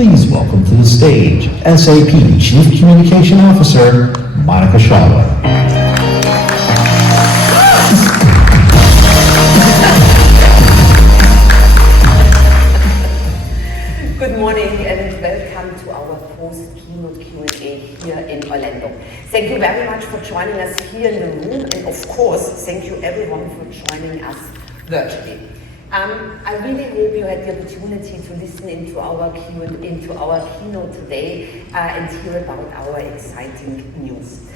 Please welcome to the stage SAP Chief Communication Officer, Monica Shaw. Good morning and welcome to our post-keynote Q&A here in Orlando. Thank you very much for joining us here in the room, and of course, thank you everyone for joining us virtually. I really hope you had the opportunity to listen into our keynote today and hear about our exciting news.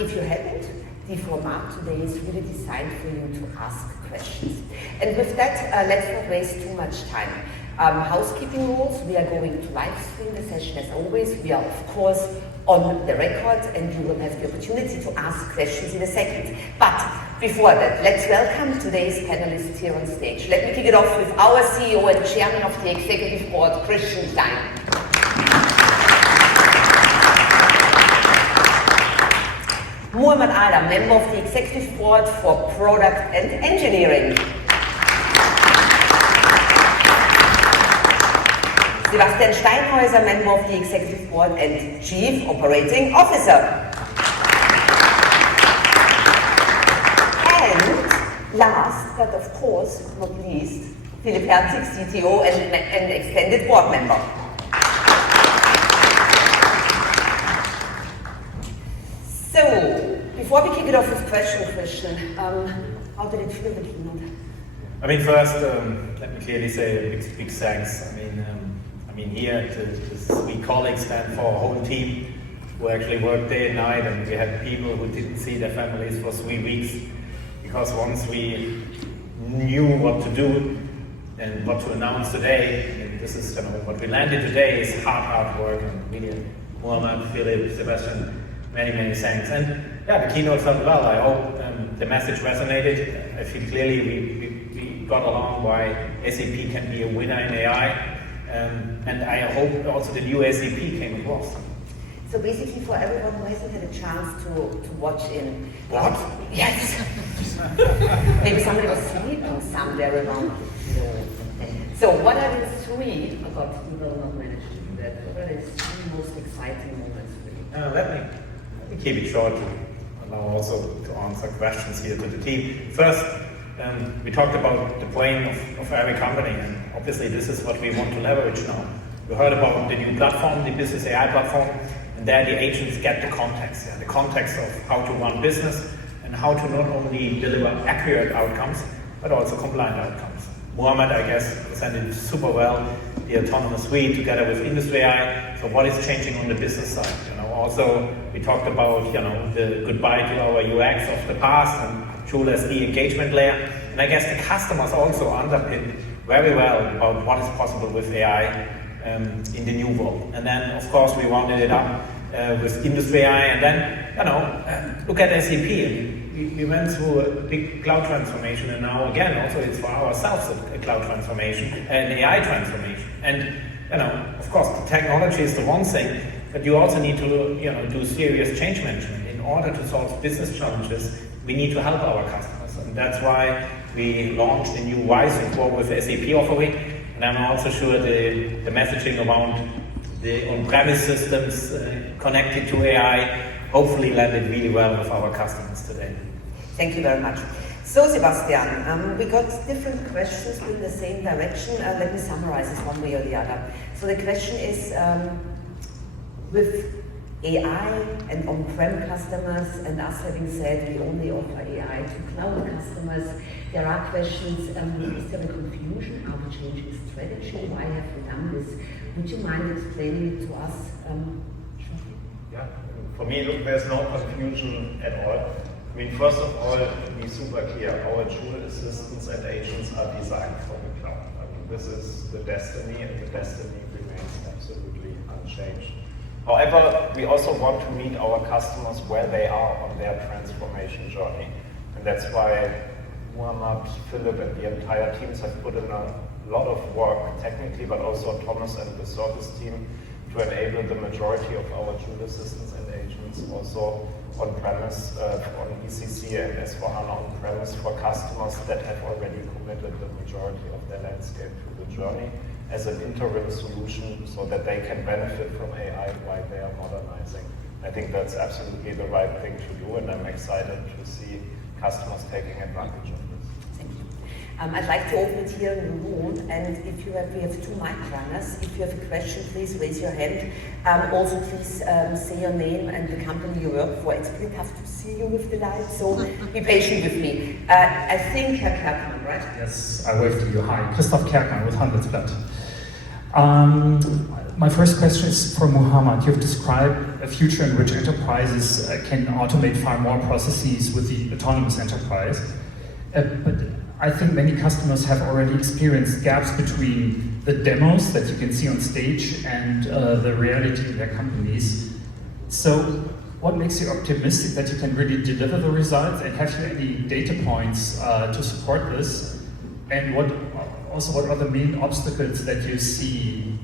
If you haven't, the format today is really designed for you to ask questions. And with that, let's not waste too much time. Housekeeping rules, we are going to live stream the session as always. We are of course on the record and you will have the opportunity to ask questions in a second. But before that, let's welcome today's panelists here on stage. Let me kick it off with our CEO and Chairman of the Executive Board, Klein. Muhammad Adam, member of the Executive Board for Product and Engineering. Sebastian Steinhäuser, member of the Executive Board and Chief Operating Officer. And last, but of course not least, Philipp Herzig, CTO and extended board member. So, before we kick it off with Christian, how did it feel, the keynote? I mean, first, let me clearly say a big thanks. I mean, here, the three colleagues stand for a whole team who actually worked day and night, and we had people who didn't see their families for 3 weeks, because once we knew what to do and what to announce today, and this is what we landed today is hard work, and really, Muhammad, Philip, Sebastian, many thanks. And yeah, the keynote felt well. I hope the message resonated. I feel clearly we got along why SAP can be a winner in AI. And I hope also the new SAP came across. So basically for everyone who hasn't had a chance to watch in... What? Yes. Maybe somebody was sleeping somewhere around. So what are the three, oh God, you will not manage to do that, what are the three most exciting moments for you? Let me keep it short to allow also to answer questions here to the team. First, we talked about the brain of every company, and obviously this is what we want to leverage now. We heard about the new platform, the Business AI Platform, and there the agents get the context of how to run business and how to not only deliver accurate outcomes, but also compliant outcomes. Muhammad, I guess, presented super well the autonomous suite together with Industry AI. So what is changing on the business side? Also we talked about the goodbye to our UX of the past and Joule as the engagement layer. And I guess the customers also underpinned very well about what is possible with AI in the new world. And then, of course, we rounded it up with Industry AI. And then, look at SAP. We went through a big cloud transformation, and now again, also it's for ourselves a cloud transformation, an AI transformation. And of course, the technology is the one thing, but you also need to do serious change management. In order to solve business challenges, we need to help our customers, and that's why we launched a new Rising Core with SAP offering. And I'm also sure the messaging around the on-premise systems connected to AI hopefully landed really well with our customers today. Thank you very much. So Sebastian, we got different questions in the same direction. Let me summarize this one way or the other. So the question is, with AI and on-prem customers, and us having said we only offer AI to cloud customers, there are questions, is there a confusion? Are we changing strategy? Why have we done this? Would you mind explaining it to us? Yeah, for me, look, there's no confusion at all. I mean, first of all, to be super clear, our Joule assistants and agents are designed for the cloud. I mean, this is the destiny, and the destiny remains absolutely unchanged. However, we also want to meet our customers where they are on their transformation journey. And that's why Muhammad, Philip, and the entire teams have put in a lot of work technically, but also Thomas and the service team to enable the majority of our Joule assistants and agents also on-premise, on ECC and S/4HANA on-premise for customers that have already committed the majority of their landscape to the journey. as an interim solution so that they can benefit from AI while they are modernizing. I think that's absolutely the right thing to do, and I'm excited to see customers taking advantage of this. Thank you. I'd like to open it here in the room, and we have 2 mic runners. If you have a question, please raise your hand. Also, please say your name and the company you work for. It's pretty tough to see you with the light, so be patient with me. I think Herr Kerkmann, right? Yes, I wave to you. Hi, Christoph Kerkmann with Handelsblatt. My first question is for Muhammad. You've described a future in which enterprises can automate far more processes with the autonomous enterprise. But I think many customers have already experienced gaps between the demos that you can see on stage and the reality in their companies. So what makes you optimistic that you can really deliver the results, and have you any data points to support this? And what are the main obstacles that you see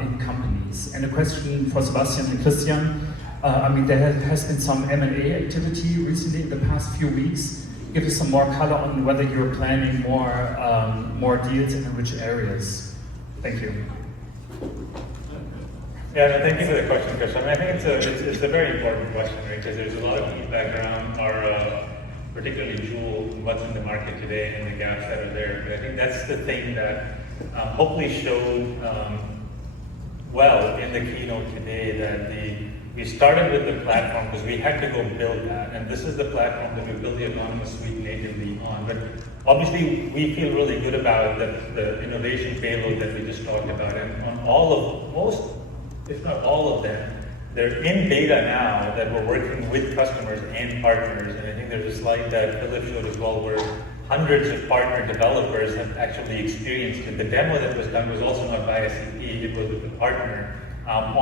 in companies? And a question for Sebastian and Christian. I mean, there has been some M&A activity recently in the past few weeks. Give us some more color on whether you're planning more deals and in which areas. Thank you. Yeah, no, thank you for the question, Chris. I mean, I think it's a very important question, right? Because there's a lot of feedback around our, particularly Joule, what's in the market today and the gaps that are there. But I think that's the thing that hopefully showed well in the keynote today, that we started with the platform because we had to go build that, and this is the platform that we built the autonomous suite natively on. But obviously, we feel really good about the innovation payload that we just talked about, and on most, if not all of them, they're in beta now that we're working with customers and partners. And I think there's a slide that Philip showed as well, where hundreds of partner developers have actually experienced it. The demo that was done was also not by SAP, it was with a partner. On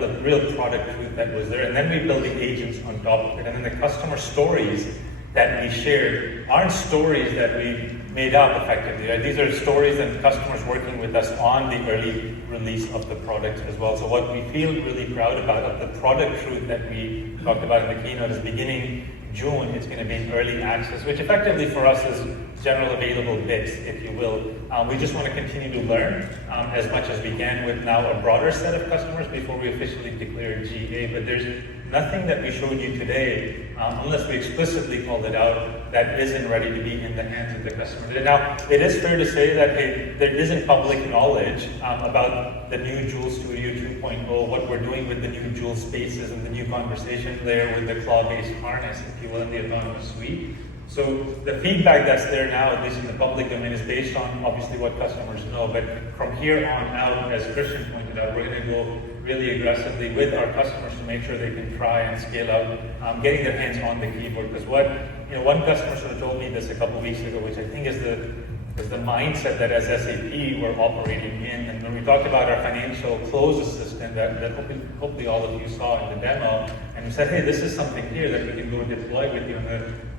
the real product truth that was there. And then we built the agents on top of it. And then the customer stories that we shared aren't stories that we made up effectively, right? These are stories and customers working with us on the early release of the product as well. So what we feel really proud about of the product truth that we talked about in the keynote is beginning June, it's going to be in early access, which effectively for us is general available bits, if you will. We just want to continue to learn as much as we can with now a broader set of customers before we officially declare GA. But there's nothing that we showed you today, unless we explicitly called it out, that isn't ready to be in the hands of the customer. Now, it is fair to say that there isn't public knowledge about the new Joule Studio 2.0, what we're doing with the new Joule spaces and the new conversation layer with the claw-based harness, if you will, in the autonomous suite. So the feedback that's there now, at least in the public domain, is based on obviously what customers know. But from here on out, as Christian pointed out, we're going to go really aggressively with our customers to make sure they can try and scale out, getting their hands on the keyboard. Because one customer sort of told me this a couple of weeks ago, which I think is the mindset that as SAP we're operating in. And when we talked about our financial close assistant that hopefully all of you saw in the demo, and we said, hey, this is something here that we can go and deploy with you.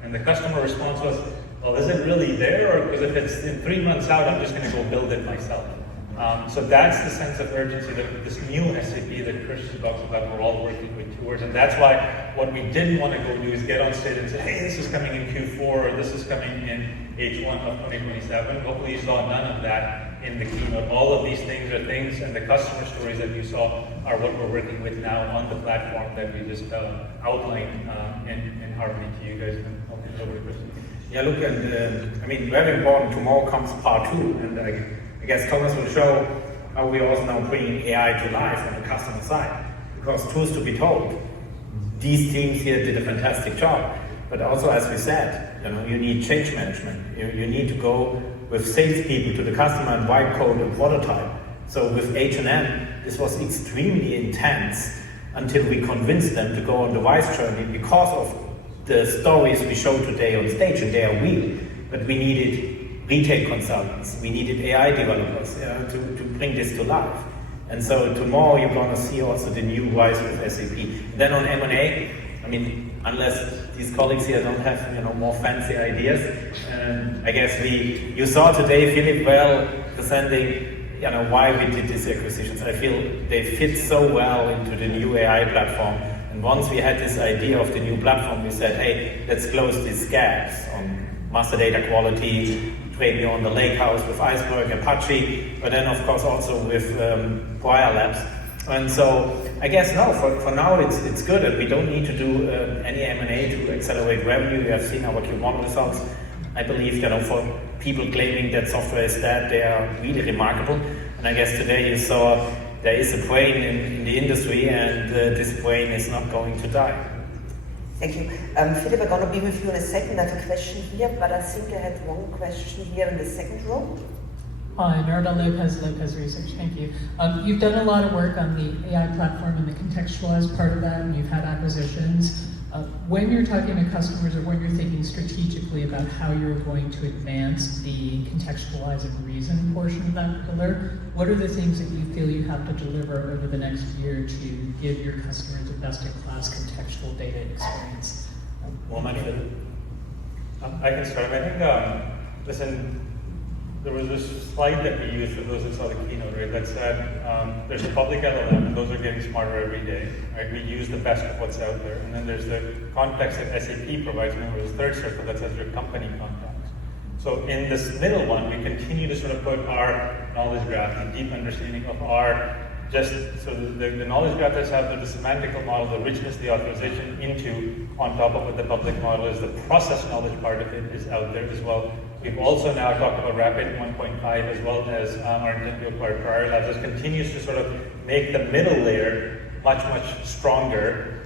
And the customer response was, well, is it really there? Or because if it's in 3 months out, I'm just going to go build it myself. So that's the sense of urgency that this new SAP that Christian talks about, we're all working with towards. And that's why what we didn't want to go do is get on stage and say, hey, this is coming in Q4, or this is coming in H1 of 2027. Hopefully you saw none of that in the keynote. All of these things are things, and the customer stories that you saw are what we're working with now on the platform that we just outlined in harmony to you guys. And I'll hand it over to Christian. Yeah, look, and I mean, very important, tomorrow comes part 2, and I guess Thomas will show how we also now bringing AI to life on the customer side. Because truth to be told, these teams here did a fantastic job. But also, as we said, you need change management. You need to go with salespeople to the customer and write code and prototype. So with H&M, this was extremely intense until we convinced them to go on the RISE journey because of the stories we showed today on stage, and they are real. But we needed retail consultants, we needed AI developers to bring this to life. And so tomorrow you're going to see also the new RISE with SAP. And then on M&A, I mean, unless these colleagues here don't have more fancy ideas, I guess you saw today Philip well presenting why we did these acquisitions. I feel they fit so well into the new AI platform. And once we had this idea of the new platform, we said, hey, let's close these gaps on master data quality, Premium on the lakehouse with Iceberg, Apache, but then of course also with Cohere Labs. And so I guess no, for now it's good, and we don't need to do any M&A to accelerate revenue. We have seen our Q1 results. I believe for people claiming that software is dead, they are really remarkable. And I guess today you saw there is a brain in the industry, and this brain is not going to die. Thank you. Philip, I'm going to be with you in a second. I have a question here, but I think I had one question here in the second row. Hi, Narda Lopez Research, thank you. You've done a lot of work on the AI platform and the contextualized part of that, and you've had acquisitions. When you're talking to customers, or when you're thinking strategically about how you're going to advance the contextualize and reason portion of that pillar, what are the things that you feel you have to deliver over the next year to give your customers a best-in-class contextual data experience? I can start. I think, listen, there was this slide that we used for those who saw the keynote, right, that said there's a public LLM, and those are getting smarter every day, right? We use the best of what's out there. And then there's the context that SAP provides. Remember, this third circle that says your company context. So in this middle one, we continue to sort of put our knowledge graph and deep understanding of our the knowledge graph does have the semantical model, the richness, the authorization into, on top of what the public model is, the process knowledge part of it is out there as well. We've also now talked about Rapid 1.5 as well as our intent to acquire Cohere Labs. This continues to sort of make the middle layer much, much stronger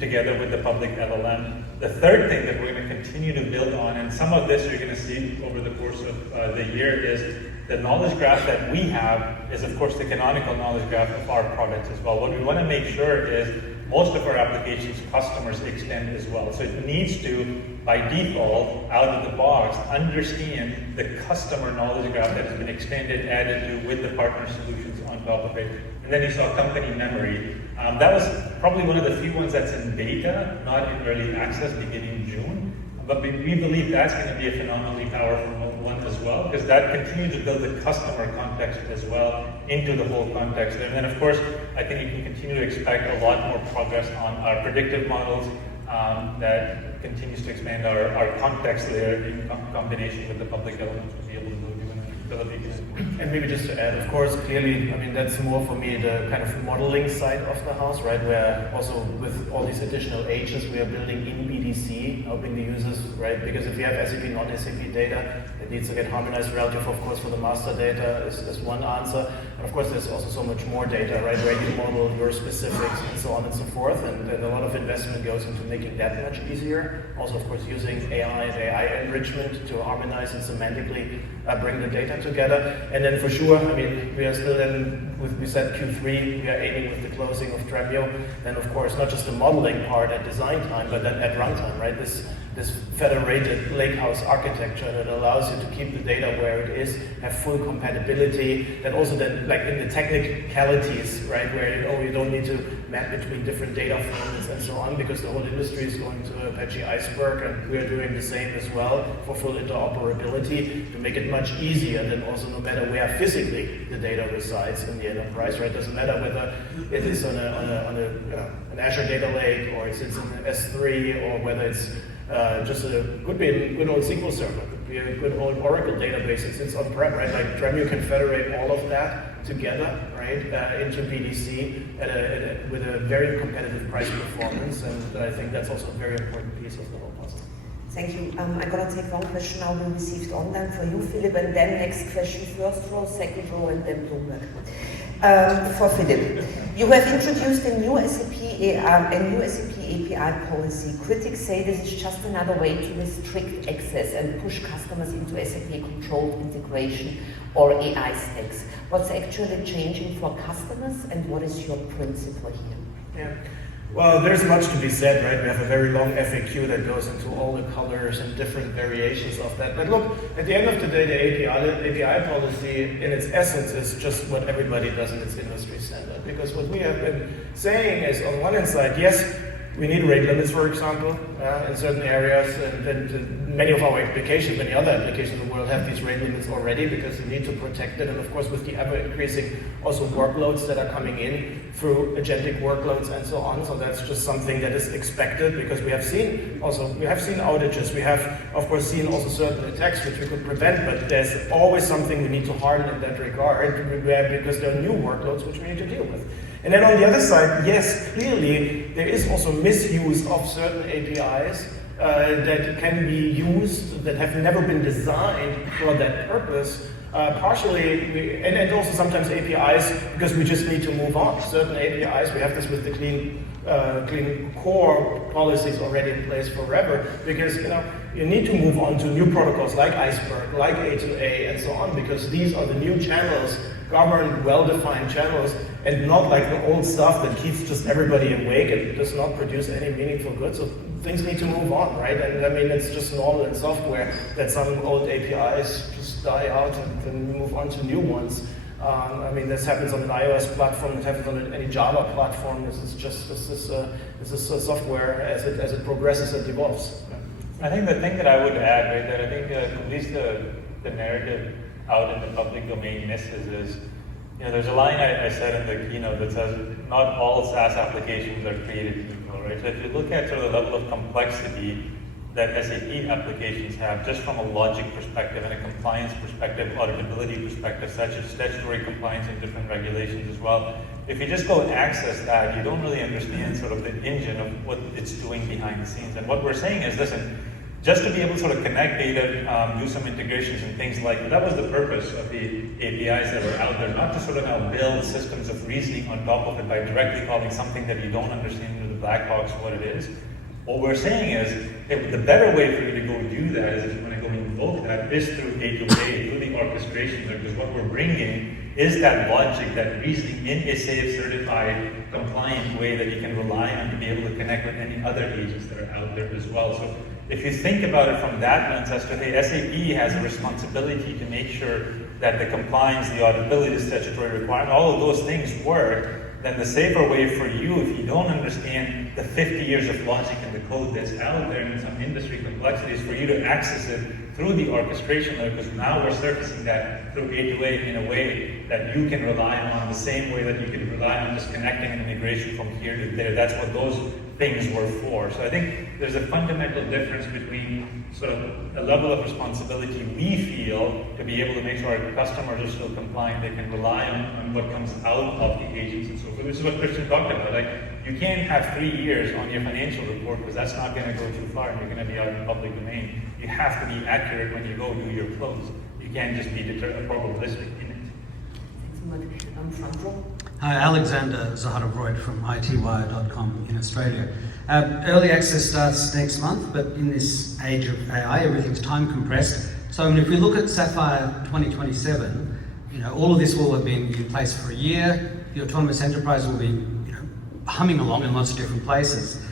together with the public LLM. The third thing that we're going to continue to build on, and some of this you're going to see over the course of the year, is the knowledge graph that we have is, of course, the canonical knowledge graph of our products as well. What we want to make sure is most of our applications customers extend as well. So it needs to, by default, out of the box, understand the customer knowledge graph that has been extended, added to with the partner solutions on top of it. And then you saw company memory. That was probably one of the few ones that's in beta, not in early access beginning June. But we believe that's going to be a phenomenally powerful one as well, because that continues to build the customer context as well into the whole context. And then, of course, I think you can continue to expect a lot more progress on our predictive models that continues to expand our context layer in combination with the public elements to be able to do and maybe just to add, of course, clearly, I mean, that's more for me the kind of modeling side of the house, right? Where also with all these additional agents we are building in BDC, helping the users, right? Because if you have SAP, non-SAP data, it needs to get harmonized relative, of course, for the master data is one answer. And of course, there's also so much more data, right? Where you model your specifics and so on and so forth. And a lot of investment goes into making that much easier. Also, of course, using AI and AI enrichment to harmonize and semantically bring the data together. And then for sure, I mean, we are still we said Q3, we are aiming with the closing of Dremio. Then of course, not just the modeling part at design time, but then at runtime, right? This federated lakehouse architecture that allows you to keep the data where it is, have full compatibility, that also then, like in the technicalities, right, where you don't need to map between different data formats and so on, because the whole industry is going to Apache Iceberg, and we are doing the same as well for full interoperability to make it much easier. Then also, no matter where physically the data resides in the enterprise, right, doesn't matter whether it is on an Azure data lake, or it sits in S3, or whether it's could be a good old SQL server, could be a good old Oracle database that sits on-prem, right? Like Dremio can federate all of that together, right, into BDC with a very competitive price performance, and I think that's also a very important piece of the whole puzzle. Thank you. I'm going to take one question now we received online for you, Philip, and then next question, first row, second row, and then Bloomberg. For Philip, you have introduced a new SAP API policy. Critics say this is just another way to restrict access and push customers into SAP controlled integration or AI stacks. What's actually changing for customers, and what is your principle here? Yeah. Well, there's much to be said, right? We have a very long FAQ that goes into all the colors and different variations of that. But look, at the end of the day, the API policy in its essence is just what everybody does in its industry standard. Because what we have been saying is, on one hand side, yes, we need rate limits, for example, in certain areas, and then many of our applications, many other applications in the world have these rate limits already because you need to protect it. And of course, with the ever increasing also workloads that are coming in through agentic workloads and so on. So that's just something that is expected because we have seen outages. We have, of course, seen also certain attacks which we could prevent, but there's always something we need to harden in that regard because there are new workloads which we need to deal with. And then on the other side, yes, clearly there is also misuse of certain APIs that can be used that have never been designed for that purpose. Partially, and also sometimes APIs because we just need to move on. Certain APIs, we have this with the clean core policies already in place forever because you need to move on to new protocols like Iceberg, like A2A, and so on because these are the new channels, governed, well-defined channels, and not like the old stuff that keeps just everybody awake and does not produce any meaningful good. So things need to move on, right? And I mean, it's just normal in software that some old APIs just die out and then move on to new ones. I mean, this happens on an iOS platform, it happens on any Java platform. This is software as it progresses and evolves. I think the thing that I would add, right, that I think at least the narrative out in the public domain misses is, there's a line I said in the keynote that says, not all SaaS applications are created equal, right? So if you look at sort of the level of complexity that SAP applications have, just from a logic perspective and a compliance perspective, auditability perspective, such as statutory compliance and different regulations as well. If you just go access that, you don't really understand sort of the engine of what it's doing behind the scenes. And what we're saying is, listen, just to be able to sort of connect data, do some integrations and things like that was the purpose of the APIs that were out there, not to sort of now build systems of reasoning on top of it by directly calling something that you don't understand into the black box what it is. What we're saying is, the better way for you to go do that is if you want to go invoke that is through A2A, through the orchestration, because what we're bringing is that logic, that reasoning in a safe, certified, compliant way that you can rely on to be able to connect with any other agents that are out there as well. So if you think about it from that lens as to, hey, SAP has a responsibility to make sure that the compliance, the auditability, the statutory requirement, all of those things work, then the safer way for you, if you don't understand the 50 years of logic in the code that's out there and some industry complexities, for you to access it through the orchestration layer, because now we're surfacing that through A2A in a way that you can rely on the same way that you can rely on just connecting an integration from here to there. That's what those things were for. So I think there's a fundamental difference between sort of a level of responsibility we feel to be able to make sure our customers are still compliant, they can rely on what comes out of the agents and so forth. This is what Christian talked about. Like, you can't have 3 years on your financial report because that's not going to go too far and you're going to be out in the public domain. You have to be accurate when you go do your close. You can't just be probabilistic in it. Thanks so much. Front row. Hi, Alexander Zaharovoy from itwire.com in Australia. Early access starts next month, but in this age of AI, everything's time compressed. So I mean, if we look at Sapphire 2027, all of this will have been in place for a year. The autonomous enterprise will be, humming along in lots of different places.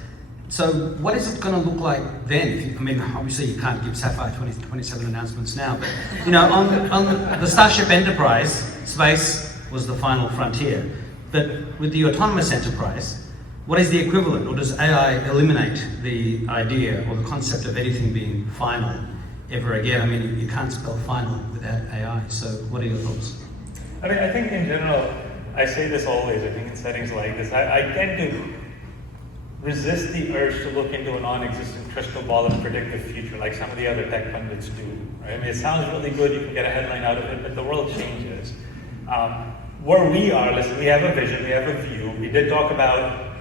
So what is it going to look like then? Obviously you can't give Sapphire 2027 announcements now, but on the Starship Enterprise, space was the final frontier. But with the autonomous enterprise, what is the equivalent? Or does AI eliminate the idea or the concept of anything being final ever again? I mean, you can't spell final without AI. So what are your thoughts? I think in general, I say this always, I think in settings like this, I tend to resist the urge to look into a non-existent crystal ball and predict the future like some of the other tech pundits do. Right? I mean, it sounds really good, you can get a headline out of it, but the world changes. Where we are, listen, we have a vision, we have a view. We did talk about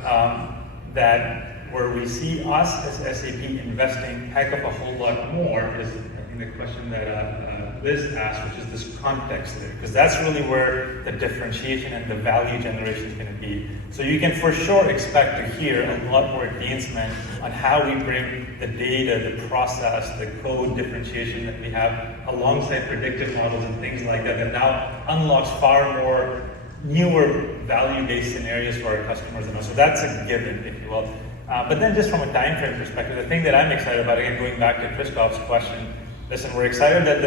that where we see us as SAP investing heck of a whole lot more is in the question that Liz asked, which is this context there, because that's really where the differentiation and the value generation is going to be. So you can for sure expect to hear a lot more advancement on how we bring the data, the process, the code differentiation that we have alongside predictive models and things like that, that now unlocks far more newer value-based scenarios for our customers and us. So that's a given, if you will. But then just from a time frame perspective, the thing that I'm excited about, again, going back to Christoph's question, listen, we're excited that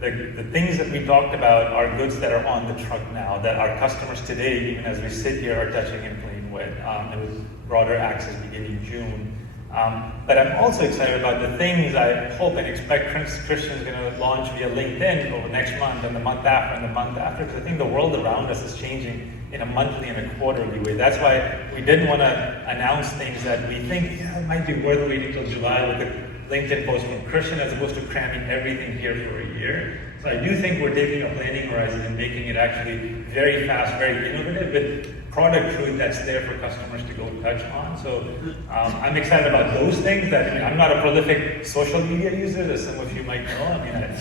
the things that we talked about are goods that are on the truck now, that our customers today, even as we sit here, are touching and playing with. And with broader access beginning June. But I'm also excited about the things I hope and expect Christian's going to launch via LinkedIn over next month and the month after and the month after, because I think the world around us is changing in a monthly and a quarterly way. That's why we didn't want to announce things that we think it might be worth waiting till July with the LinkedIn post from Christian as opposed to cramming everything here for a year. So I do think we're taking a planning horizon and making it actually very fast, very innovative, with product truth that's there for customers to go touch on. So I'm excited about those things. I'm not a prolific social media user, as some of you might know. I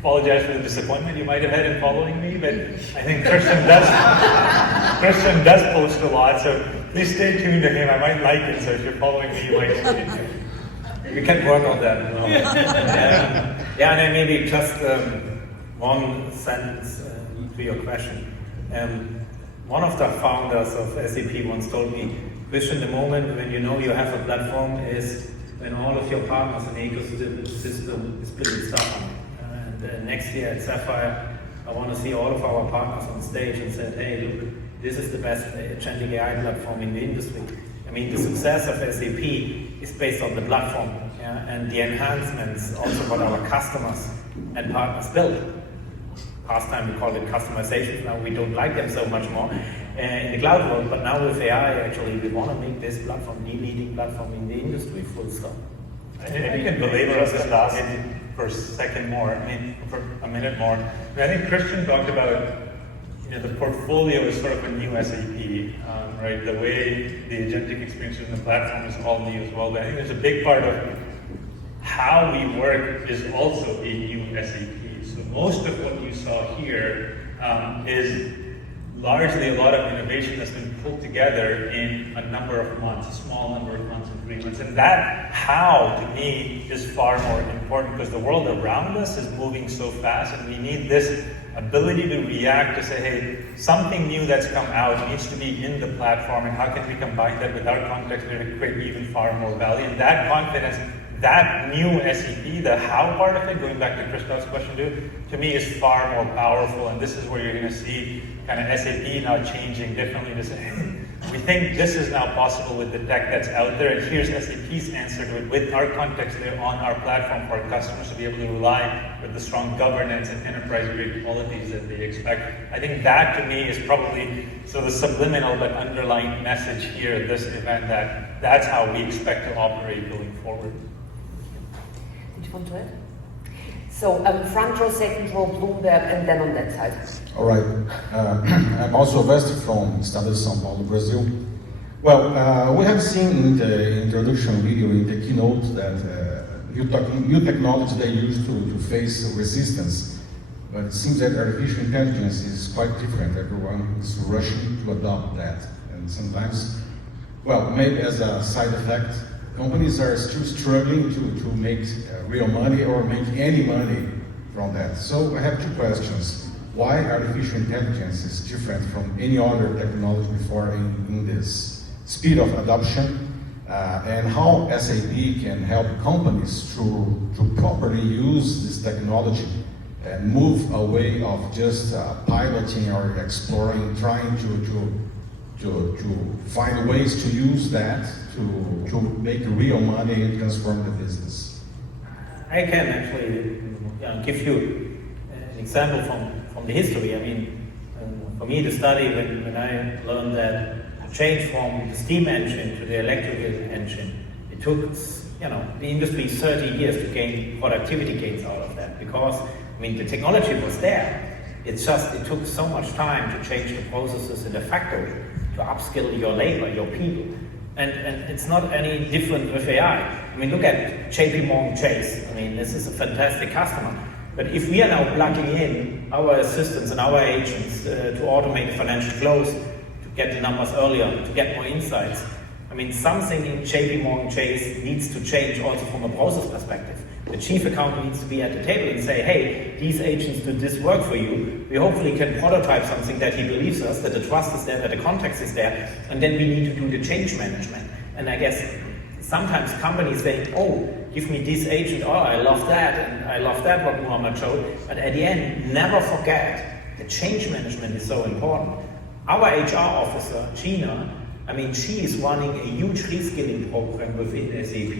apologize for the disappointment you might have had in following me, but I think Christian does post a lot, so please stay tuned to him. I might like it, so if you're following me, you might see it. We can work on that. Yeah, and then maybe just one sentence to your question. One of the founders of SAP once told me, Christian, the moment when you know you have a platform is when all of your partners in the ecosystem is building stuff on it. And next year at Sapphire, I want to see all of our partners on stage and say, hey, look, this is the best agentic AI platform in the industry. The success of SAP is based on the platform, and the enhancements also what our customers and partners build. Past time we called it customizations, now we don't like them so much more in the cloud world, but now with AI actually we want to make this platform the leading platform in the industry, full stop. I can belabor this last for a second more, for a minute more. I think Christian talked about the portfolio is sort of a new SAP, right? The way the agentic experience in the platform is all new as well. But I think there's a big part of how we work is also a new SAP. So most of what you saw here is largely a lot of innovation that's been pulled together in a number of months, a small number of months and 3 months. And that how, to me, is far more important because the world around us is moving so fast and we need this ability to react to say, hey, something new that's come out needs to be in the platform and how can we combine that with our context to create even far more value. And that confidence, that new SAP, the how part of it, going back to Christoph's question to me is far more powerful, and this is where you're going to see kind of SAP now changing differently to say, hey, we think this is now possible with the tech that's out there, and here's SAP's answer to it with our context there on our platform for our customers to be able to rely with the strong governance and enterprise-grade qualities that they expect. I think that to me is probably sort of the subliminal but underlying message here at this event, that that's how we expect to operate going forward. Did you want to add? So front row, second row, Bloomberg, and then on that side. All right. I'm also Vest from Estado de São Paulo, Brazil. Well, we have seen in the introduction video in the keynote that new technology they use to face resistance. But it seems that artificial intelligence is quite different. Everyone is rushing to adopt that. And sometimes, well, maybe as a side effect, companies are still struggling to make real money or make any money from that. So I have two questions. Why artificial intelligence is different from any other technology before in this speed of adoption, and how SAP can help companies to properly use this technology and move away of just piloting or exploring, trying to find ways to use that to make real money and transform the business. I can actually give you an example from the history. For me, the study when I learned that to change from the steam engine to the electrical engine, it took the industry 30 years to gain productivity gains out of that because the technology was there. It's just it took so much time to change the processes in the factory, to upskill your labor, your people. And it's not any different with AI. Look at JP Chase. This is a fantastic customer. But if we are now plugging in our assistants and our agents to automate financial close, to get the numbers earlier, to get more insights, something in JP Chase needs to change also from a process perspective. The chief accountant needs to be at the table and say, hey, these agents do this work for you. We hopefully can prototype something that he believes us, that the trust is there, that the context is there, and then we need to do the change management. And I guess sometimes companies say, oh, give me this agent, oh, I love that, and I love that what Muhammad showed. But at the end, never forget, the change management is so important. Our HR officer, Gina, I mean, she is running a huge reskilling program within SAP.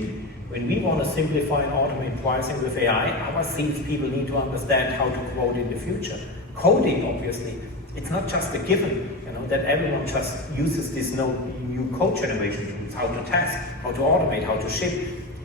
When we want to simplify and automate pricing with AI, our sales people need to understand how to quote in the future. Coding, obviously, it's not just a given, that everyone just uses this new code generation tools, how to test, how to automate, how to ship.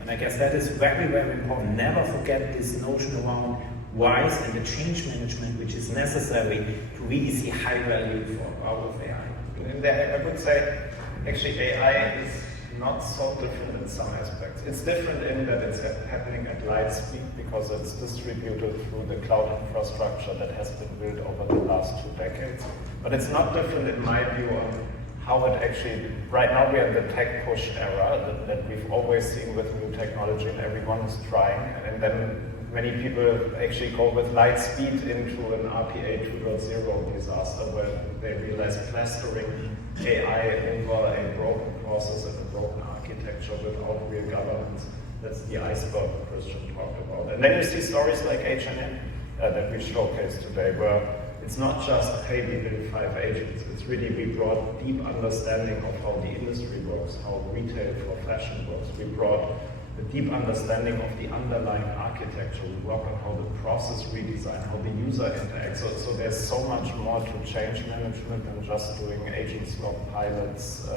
And I guess that is very, very important. Never forget this notion around RISE and the change management, which is necessary to really see high value for the power of AI. And I would say, actually, AI is not so different in some aspects. It's different in that it's happening at light speed because it's distributed through the cloud infrastructure that has been built over the last 2 decades. But it's not different in my view on how it actually, right now we are in the tech push era that we've always seen with new technology and everyone is trying. And then many people actually go with light speed into an RPA 2.0 disaster where they realize plastering AI over a broken process and a broken architecture without real governance. That's the iceberg Christian talked about. And then you see stories like H&M that we showcased today, where it's not just, hey, we built 5 agents. It's really, we brought deep understanding of how the industry works, how retail for fashion works. We brought a deep understanding of the underlying architecture. We work on how the process redesign, how the user interacts. So there's so much more to change management than just doing agent swap pilots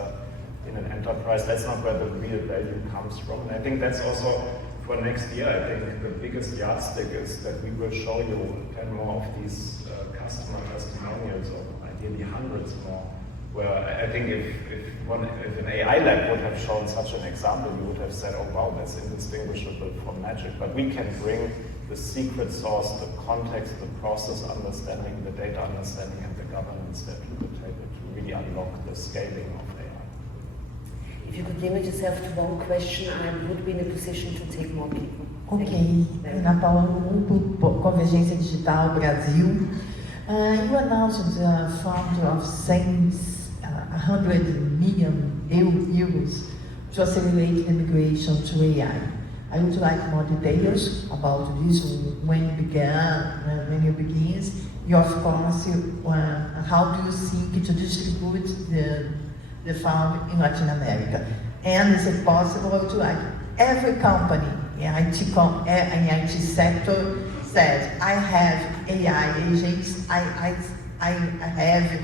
in an enterprise. That's not where the real value comes from. And I think that's also for next year. I think the biggest yardstick is that we will show you 10 more of these customer testimonials, or ideally hundreds more, where I think if an AI lab would have shown such an example, we would have said, oh wow, that's indistinguishable from magic. But we can bring the secret sauce, the context, the process understanding, the data understanding, and the governance there to the table to really unlock the scaling of AI. If you could limit yourself to one question, I would be in a position to take more people. Ok, Ana Paula, Grupo Convergência Digital Brasil. You announced the fund of 100 million euros to accelerate the migration to AI. I would like more details about this, when you begin, of course, how do you think to distribute the fund in Latin America? And is it possible to every company in IT sector says, I have AI agents, I have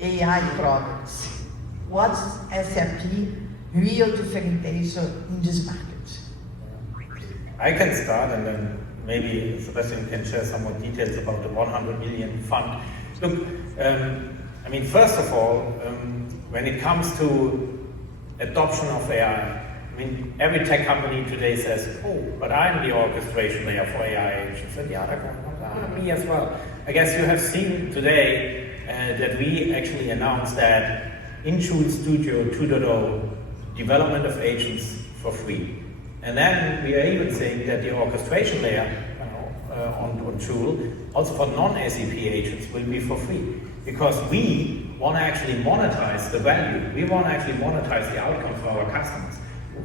AI products. What's SAP real differentiation in this market? I can start, and then maybe Sebastian can share some more details about the 100 million fund. Look, I mean, first of all, when it comes to adoption of AI, I mean, every tech company today says, oh, but I'm the orchestration layer for AI agents, and the other one, me as well. I guess you have seen today that we actually announced that in Joule Studio 2.0, development of agents for free. And then we are even saying that the orchestration layer on Joule, also for non-SAP agents, will be for free. Because we want to actually monetize the value. We want to actually monetize the outcome for our customers.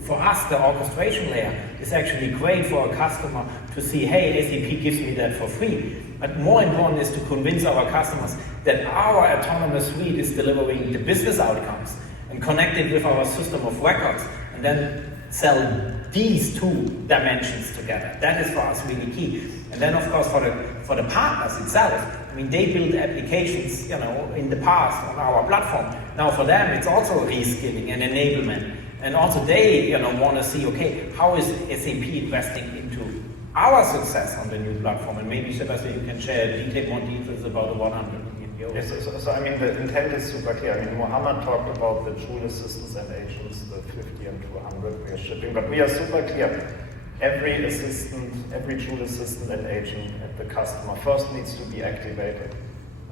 For us, the orchestration layer is actually great for a customer to see, hey, SAP gives me that for free. But more important is to convince our customers that our autonomous suite is delivering the business outcomes and connect it with our system of records, and then sell these 2 dimensions together. That is for us really key. And then of course for the partners itself, I mean, they build applications, in the past on our platform. Now for them, it's also reskilling and enablement. And also they, want to see, okay, how is SAP investing into our success on the new platform? And maybe Sebastian, you can share more details about the 100 million euros. Yes, so I mean, the intent is super clear. I mean, Mohammed talked about the Joule assistants and agents, the 50 and 200 we are shipping, but we are super clear. Every assistant, every Joule assistant and agent at the customer first needs to be activated.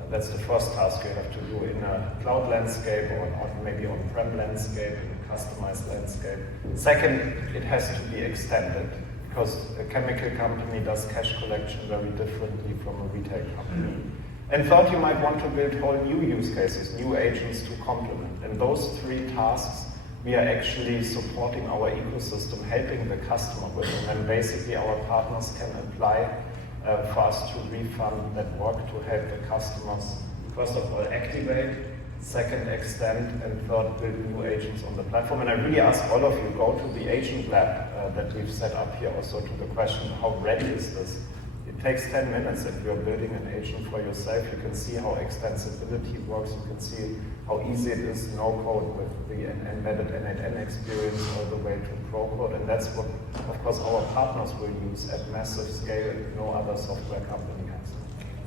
That's the first task you have to do in a cloud landscape or maybe on-prem landscape, in a customized landscape. Second, it has to be extended because a chemical company does cash collection very differently from a retail company. And third, you might want to build whole new use cases, new agents to complement. And those 3 tasks, we are actually supporting our ecosystem, helping the customer with them. And basically our partners can apply for us to refund that work to help the customers, first of all, activate second, extend, and third, build new agents on the platform. And I really ask all of you, go to the agent lab that we've set up here also to the question, how ready is this? It takes 10 minutes if you're building an agent for yourself. You can see how extensibility works. You can see how easy it is, no code with the embedded N8N experience all the way to pro code. And that's what, of course, our partners will use at massive scale and no other software company has.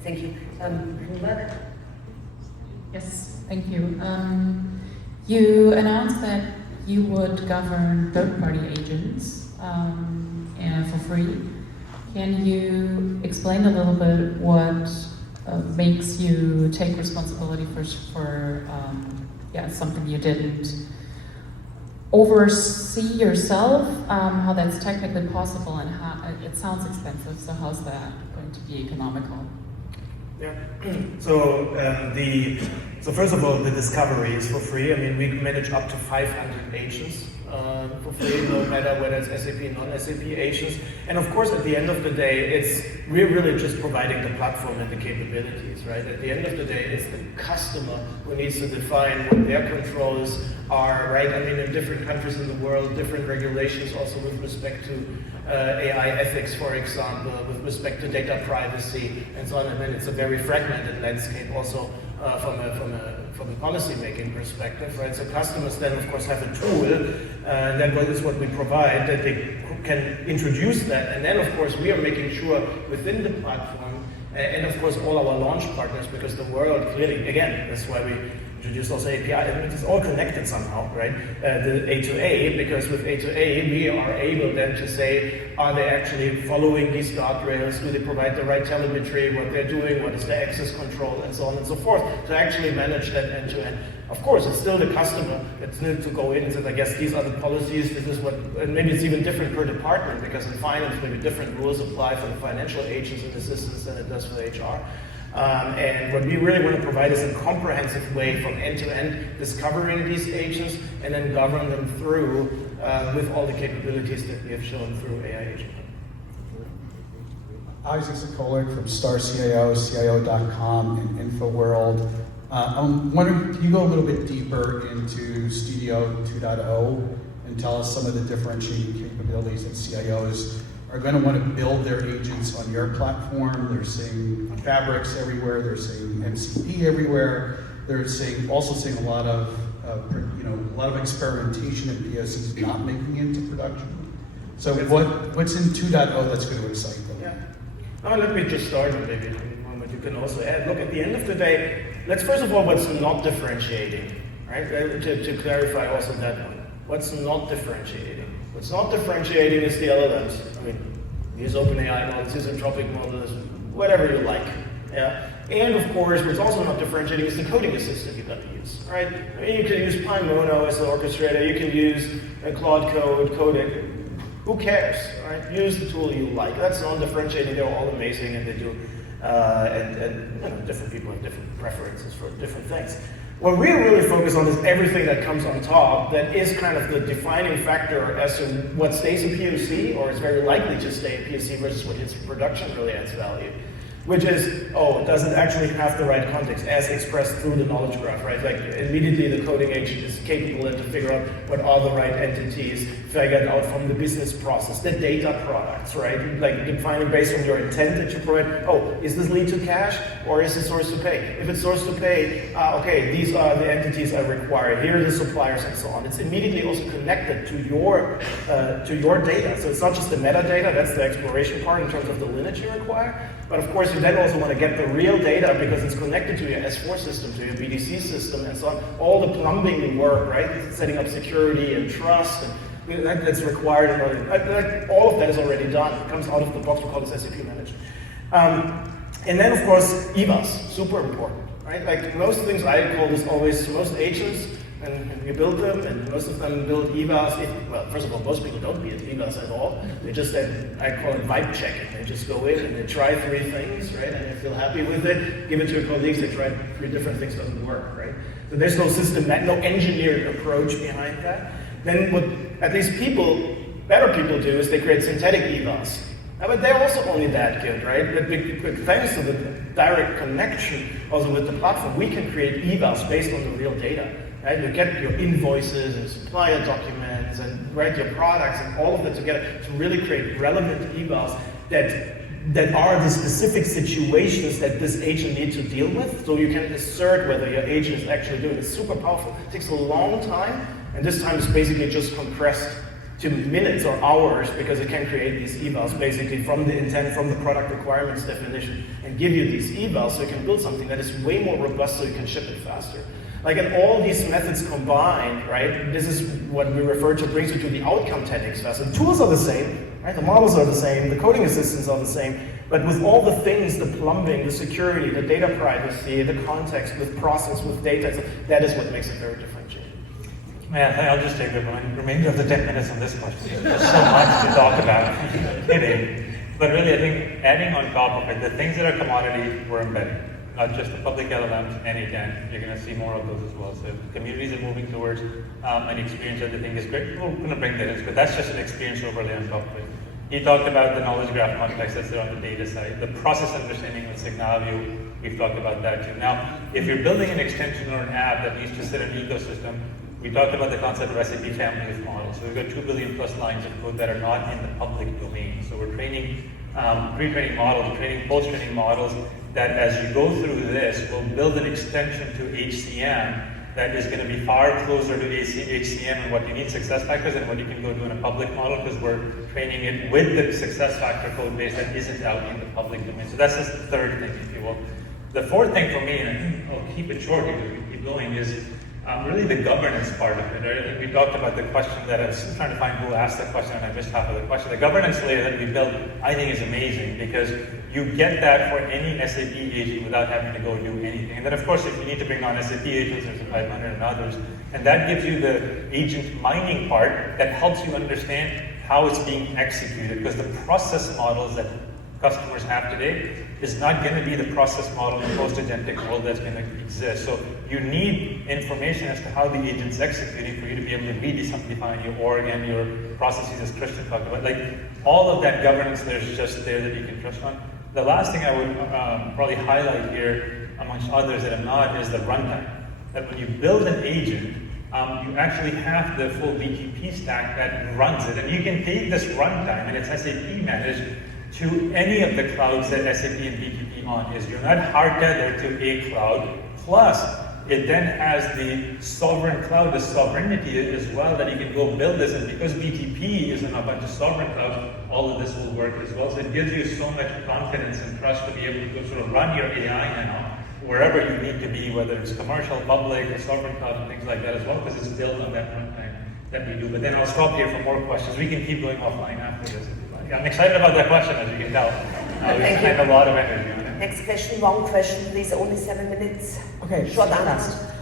Thank you. Yes, thank you. You announced that you would govern third-party agents and for free. Can you explain a little bit what makes you take responsibility for something you didn't oversee yourself? How that's technically possible, and how it sounds expensive. So how's that going to be economical? Yeah. So first of all, the discovery is for free. I mean, we manage up to 500 agents for free, no matter whether it's SAP, non-SAP agents. And of course, at the end of the day, we're really just providing the platform and the capabilities, right? At the end of the day, it's the customer who needs to define what their controls are, right? I mean, in different countries in the world, different regulations also with respect to AI ethics, for example, with respect to data privacy and so on. And then it's a very fragmented landscape also from a policy-making perspective, right? So customers then, of course, have a tool, that is what we provide, that they can introduce that. And then, of course, we are making sure within the platform, and of course, all our launch partners, because the world clearly, again, that's why we introduced also API, I mean, it's all connected somehow, right? The A to A, because with A to A, we are able then to say, are they actually following these guardrails? Do they provide the right telemetry, what they're doing, what is the access control, and so on and so forth, to actually manage that end to end. Of course, it's still the customer that needs to go in and say, I guess these are the policies, this is what, and maybe it's even different per department, because in finance, maybe different rules apply for the financial agents and assistants than it does for HR. And what we really want to provide is a comprehensive way from end to end, discovering these agents and then govern them through with all the capabilities that we have shown through AI Agent. Isaac Sokolic from Star CIO, CIO.com, and InfoWorld. I'm wondering, can you go a little bit deeper into Studio 2.0 and tell us some of the differentiating capabilities that CIOs are going to want to build their agents on your platform? They're seeing fabrics everywhere. They're seeing MCP everywhere. They're also seeing a lot of experimentation and POCs not making it into production. So what's in 2.0 that's going to excite them? Yeah. Now let me just start, and maybe what you can also add. Look, at the end of the day, let's first of all, what's not differentiating, right? To clarify also that one. What's not differentiating? What's not differentiating is the LLMs. I mean, use OpenAI models, use Anthropic models, whatever you like. Yeah. And of course, what's also not differentiating is the coding assistant you've got to use, right? I mean, you can use Mono as the orchestrator. You can use Claude Code, Codec. Who cares, right? Use the tool you like. That's non-differentiating. They're all amazing, and they do. And different people have different preferences for different things. What we really focus on is everything that comes on top that is kind of the defining factor as to what stays in POC or is very likely to stay in POC versus what hits production really adds value. Which is, does it actually have the right context as expressed through the knowledge graph, right? Like immediately the coding agent is capable to figure out what are the right entities, figure it out from the business process, the data products, right? Like defining based on your intent that you provide, is this lead to cash or is it source to pay? If it's source to pay, okay, these are the entities I require, here are the suppliers and so on. It's immediately also connected to your data. So it's not just the metadata, that's the exploration part in terms of the lineage you require, but of course you then also want to get the real data because it's connected to your S4 system, to your BDC system and so on. All the plumbing work, right? Setting up security and trust and that's required. All of that is already done. It comes out of the box. We call this SAP Managed. And then of course, EVAs, super important, right? Like most things I call this always, most agents, and you build them, and most of them build EVAs. Well, first of all, most people don't build EVAs at all. They just, I call it vibe checking. They just go in and they try 3 things, right? And they feel happy with it, give it to your colleagues, they try 3 different things, doesn't work, right? So there's no system, no engineered approach behind that. Then what at least better people do is they create synthetic EVAs. But they're also only that good, right? But thanks to the direct connection also with the platform, we can create evals based on the real data. Right? You get your invoices and supplier documents and your products and all of it together to really create relevant evals that are the specific situations that this agent needs to deal with. So you can assert whether your agent is actually doing it. It's super powerful. It takes a long time, and this time is basically just compressed to minutes or hours because it can create these evals basically from the intent, from the product requirements definition, and give you these evals so you can build something that is way more robust so you can ship it faster. Like, and all these methods combined, right, this is what we refer to brings you to the outcome 10x faster. The tools are the same, right, the models are the same, the coding assistants are the same, but with all the things, the plumbing, the security, the data privacy, the context, with process, with data, that is what makes it very differentiated. Yeah, I'll just take the remainder of the 10 minutes on this question. There's so much to talk about. Kidding. But really, I think adding on top of it, the things that are commodity, we're embedding. Not just the public LLMs, N8N, you're going to see more of those as well. So communities are moving towards an experience that they think is great. We're going to bring that in, but that's just an experience overlay on top of it. He talked about the knowledge graph context that's there on the data side. The process understanding with Signavio, we've talked about that too. Now, if you're building an extension or an app that needs to sit in an ecosystem, we talked about the concept of SAP family of models. So we've got 2 billion plus lines of code that are not in the public domain. So we're training pre-training models, training post-training models that as you go through this, will build an extension to HCM that is going to be far closer to HCM and what you need success factors and what you can go do in a public model because we're training it with the success factor code base that isn't out in the public domain. So that's just the third thing, if you will. The fourth thing for me, and I think I'll keep it short because we keep going, is really the governance part of it. Right? I think we talked about the question that I was trying to find who asked the question, and I missed half of the question. The governance layer that we built, I think, is amazing because you get that for any SAP agent without having to go do anything. And then, of course, if you need to bring on SAP agents, there's 500 and others, and that gives you the agent mining part that helps you understand how it's being executed. Because the process models that customers have today is not going to be the process model in the post-agentic world that's going to exist. So you need information as to how the agent's executing for you to be able to redefine your org and your processes, as Christian talked about. Like, all of that governance there's just there that you can trust on. The last thing I would probably highlight here, amongst others that I'm not, is the runtime. That when you build an agent, you actually have the full BTP stack that runs it. And you can take this runtime, and it's SAP managed, to any of the clouds that SAP and BTP on is. You're not hard tethered to a cloud. Plus, it then has the sovereign cloud, the sovereignty as well, that you can go build this. And because BTP is in a bunch of sovereign clouds, all of this will work as well. So it gives you so much confidence and trust to be able to go sort of run your AI now wherever you need to be, whether it's commercial, public, or sovereign cloud, and things like that as well, because it's built on that runtime that we do. But then I'll stop here for more questions. We can keep going offline after this. I'm excited about that question, as you can tell. We spent a lot of energy on it. Next question, long question, please. Only 7 minutes. Okay, short answer.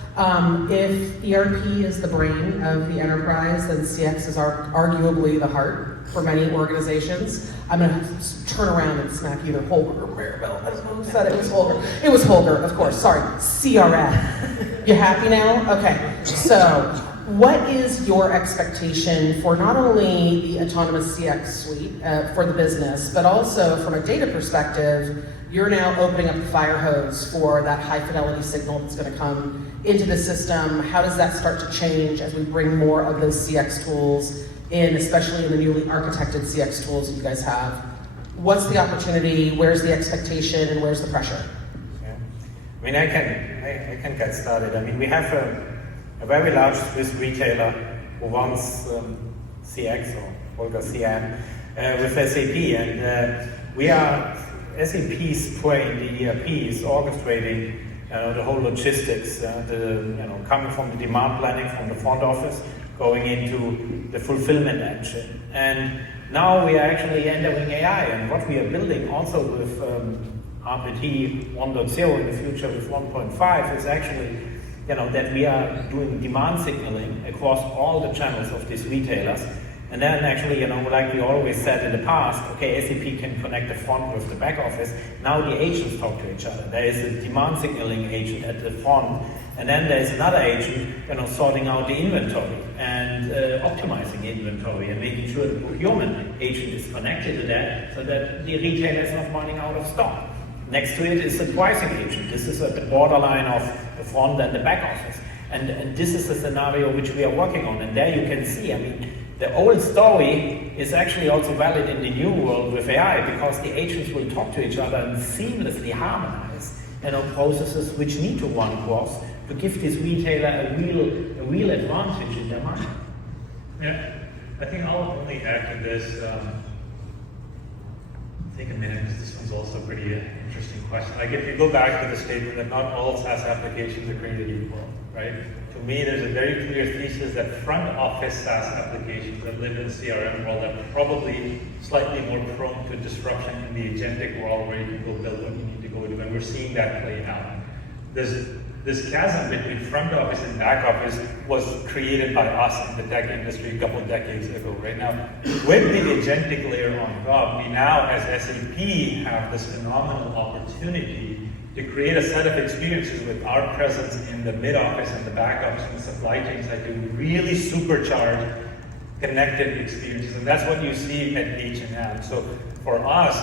If ERP is the brain of the enterprise, then CX is arguably the heart for many organizations. I'm going to turn around and smack either Holger or Maribel. I don't know who said it was Holger. It was Holger, of course. Sorry. CRM. You happy now? Okay. So, what is your expectation for not only the autonomous CX suite for the business, but also from a data perspective? You're now opening up the fire hose for that high fidelity signal that's going to come into the system. How does that start to change as we bring more of those CX tools in, especially in the newly architected CX tools that you guys have? What's the opportunity? Where's the expectation? And where's the pressure? Yeah. I mean, I can get started. I mean, we have a very large Swiss retailer who wants CX or Volga CM with SAP, and we are SAP's brain. The ERP is orchestrating the whole logistics, coming from the demand planning from the front office, going into the fulfillment engine, and now we are actually entering AI, and what we are building also with RPT 1.0 in the future with 1.5 is actually that we are doing demand signaling across all the channels of these retailers, And then actually, like we always said in the past, okay, SAP can connect the front with the back office. Now the agents talk to each other. There is a demand signaling agent at the front, and then there's another agent, sorting out the inventory and optimizing the inventory and making sure the procurement agent is connected to that so that the retailer is not running out of stock. Next to it is the pricing agent. This is at the borderline of the front and the back office. And this is the scenario which we are working on. And there you can see, the old story is actually also valid in the new world with AI, because the agents will talk to each other and seamlessly harmonize processes which need to run across to give this retailer a real advantage in their market. Yeah, I think I'll only add to this. Take a minute, because this one's also a pretty interesting question. Like, if you go back to the statement that not all SaaS applications are created equal, right? To me, there's a very clear thesis that front office SaaS applications that live in the CRM world are probably slightly more prone to disruption in the agentic world, where you can go build what you need to go do, and we're seeing that play out. This chasm between front office and back office was created by us in the tech industry a couple of decades ago. Right now, with the agentic layer on top, we now, as SAP, have this phenomenal opportunity to create a set of experiences with our presence in the mid office and the back office and the supply chain side to really supercharge connected experiences. And that's what you see at H&M. So for us,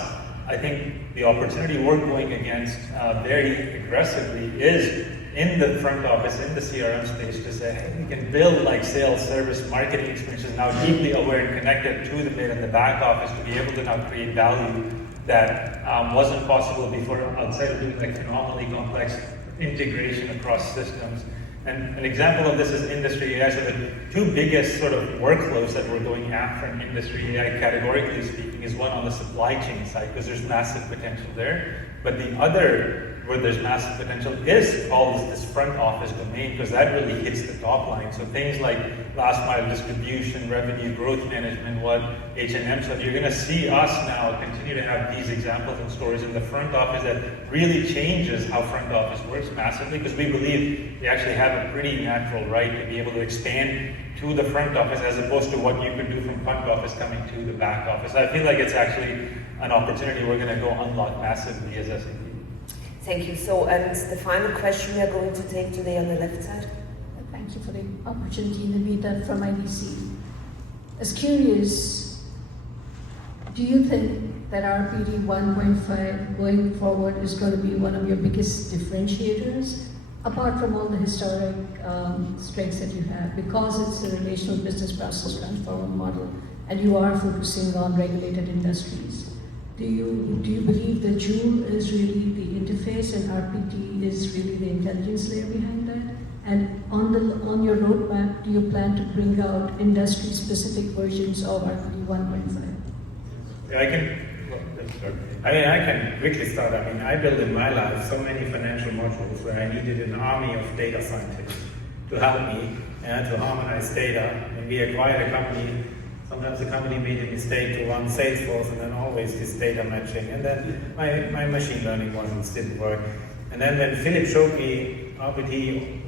I think the opportunity we're going against very aggressively is in the front office, in the CRM space, to say, hey, we can build like sales, service, marketing experiences now deeply aware and connected to the mid and the back office to be able to now create value that wasn't possible before, outside of doing like phenomenally complex integration across systems. And an example of this is industry AI. So the two biggest sort of workflows that we're going after in industry AI, categorically speaking, is one on the supply chain side, because there's massive potential there. But the other, where there's massive potential, is all this front office domain, because that really hits the top line. So things like last mile distribution, revenue growth management, what H&M said, you're going to see us now continue to have these examples and stories in the front office that really changes how front office works massively, because we believe we actually have a pretty natural right to be able to expand to the front office as opposed to what you could do from front office coming to the back office. I feel like it's actually an opportunity we're going to go unlock massively as SAP. Thank you. So, and the final question we are going to take today on the left side. Thank you for the opportunity, Navita from IDC. I was curious, do you think that RPD 1.5 going forward is going to be one of your biggest differentiators, apart from all the historic strengths that you have, because it's a relational business process transformer model and you are focusing on regulated industries? Do you believe that Joule is really the interface and RPT is really the intelligence layer behind that? And on your roadmap, do you plan to bring out industry-specific versions of RPT 1.5? Yeah, I can quickly start. I built in my life so many financial modules where I needed an army of data scientists to help me to harmonize data. When we acquired a company, sometimes the company made a mistake to run Salesforce, and then always this data matching, and then my machine learning modules didn't work. And then when Philip showed me RPT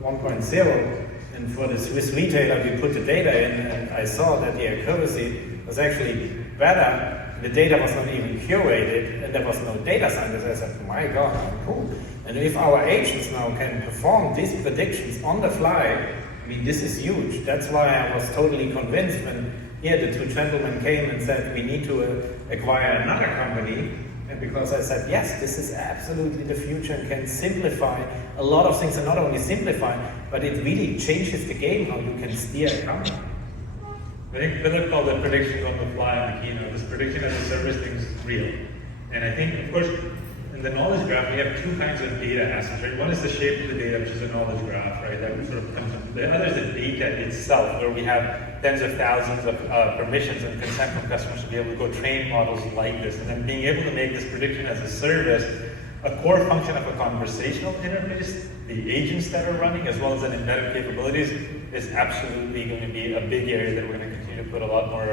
1.0, and for the Swiss retailer we put the data in, and I saw that the accuracy was actually better, the data was not even curated, and there was no data scientist. I said, my God, cool. And if our agents now can perform these predictions on the fly, this is huge. That's why I was totally convinced when the two gentlemen came and said we need to acquire another company, and because I said, yes, this is absolutely the future and can simplify a lot of things, and not only simplify, but it really changes the game how you can steer a company. I think Philip called it predictions on the fly on the keynote. This prediction as a service thing is real. And I think, of course, in the knowledge graph, we have two kinds of data assets, right? One is the shape of the data, which is a knowledge graph, right? That sort of comes from. The other is the data itself, where we have tens of thousands of permissions and consent from customers to be able to go train models like this. And then being able to make this prediction as a service a core function of a conversational interface, the agents that are running, as well as an embedded capabilities, is absolutely going to be a big area that we're going to continue to put a lot more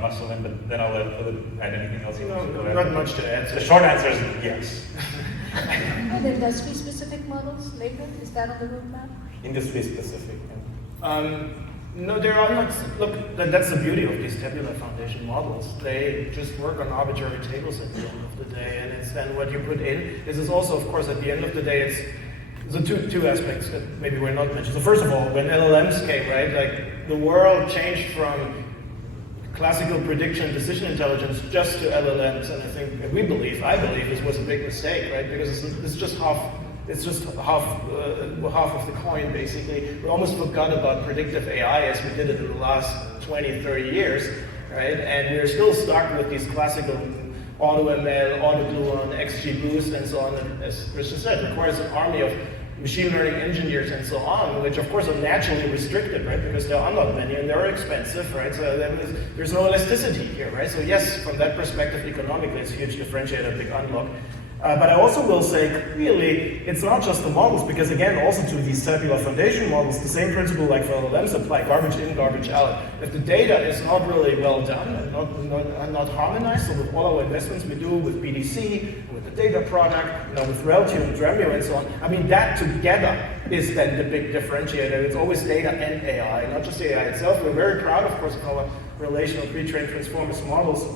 muscle in. But then I'll let Philip add anything else. Not much to add. The short answer is yes. Are there industry-specific models later? Is that on the roadmap? Industry-specific. No, there are not. Look, that's the beauty of these tabular foundation models. They just work on arbitrary tables at the end of the day, and what you put in is also, of course, at the end of the day, it's the two aspects that maybe were not mentioned. So first of all, when LLMs came, right, like the world changed from classical prediction decision intelligence just to LLMs, and I think I believe this was a big mistake, right? Because it's just half of the coin, basically. We almost forgot about predictive AI as we did it in the last 20, 30 years, right? And we're still stuck with these classical AutoML, AutoGluon, XGBoost, and so on. As Christian said, requires an army of machine learning engineers and so on, which of course are naturally restricted, right? Because there are not many and they're expensive, right? So there's no elasticity here, right? So yes, from that perspective, economically, it's a huge differentiator, big unlock. But I also will say, clearly, it's not just the models, because again, also to these tabular foundation models, the same principle like for LLMs apply, garbage in, garbage out. If the data is not really well done and not harmonized, so with all our investments we do with BDC, with the data product, with Reltune and Dremio and so on, I mean, that together is then the big differentiator. It's always data and AI, not just the AI itself. We're very proud, of course, of our relational pre-trained transformers models,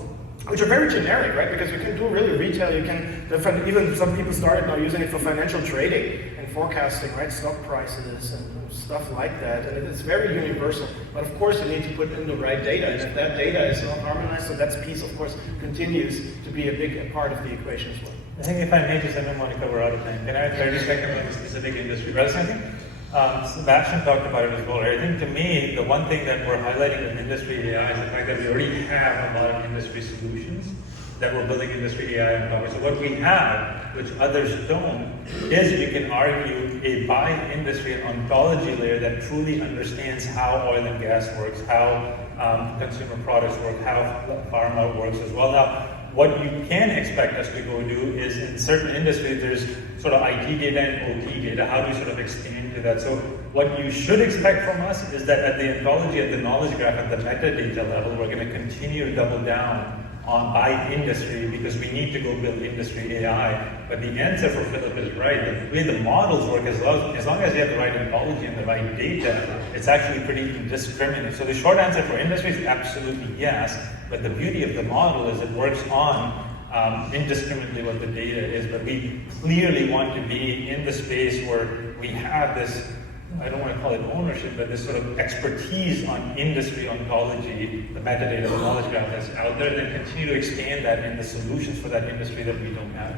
which are very generic, right? Because you can do really retail, you can, even some people started now using it for financial trading and forecasting, right? Stock prices and stuff like that. And it's very universal. But of course, you need to put in the right data. And if that data is not harmonized, so that piece, of course, continues to be a big part of the equation as well. I think if I may just, I don't want to cover out of time. Can I have 30 seconds on the specific industry? But I think Sebastian talked about it as well. I think to me, the one thing that we're highlighting with industry AI is the fact that we already have a lot of industry solutions that we're building industry AI on top of. So what we have, which others don't, is we can argue a by industry and ontology layer that truly understands how oil and gas works, how consumer products work, how pharma works as well. Now, what you can expect us to go do is in certain industries, there's sort of IT data and OT data. How do you sort of expand to that? So what you should expect from us is that at the ontology, at the knowledge graph, at the metadata level, we're going to continue to double down on by industry because we need to go build industry AI. But the answer for Philip is right. The way the models work, as long as you have the right ontology and the right data, it's actually pretty indiscriminate. So the short answer for industry is absolutely yes. But the beauty of the model is it works on indiscriminately what the data is. But we clearly want to be in the space where we have this, I don't want to call it ownership, but this sort of expertise on industry ontology, the metadata, the knowledge graph that's out there, and then continue to expand that in the solutions for that industry that we don't have.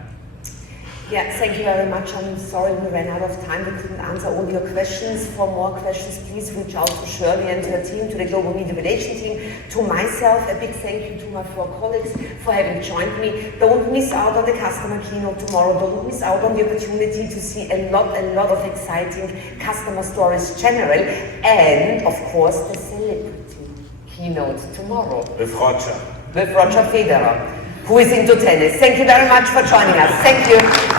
Yeah, thank you very much. I'm sorry we ran out of time. We couldn't answer all your questions. For more questions, please reach out to Shirley and her team, to the Global Media Validation team, to myself. A big thank you to my 4 colleagues for having joined me. Don't miss out on the customer keynote tomorrow. Don't miss out on the opportunity to see a lot of exciting customer stories general, and of course the celebrity keynote tomorrow. With Roger Federer, who is into tennis. Thank you very much for joining us. Thank you.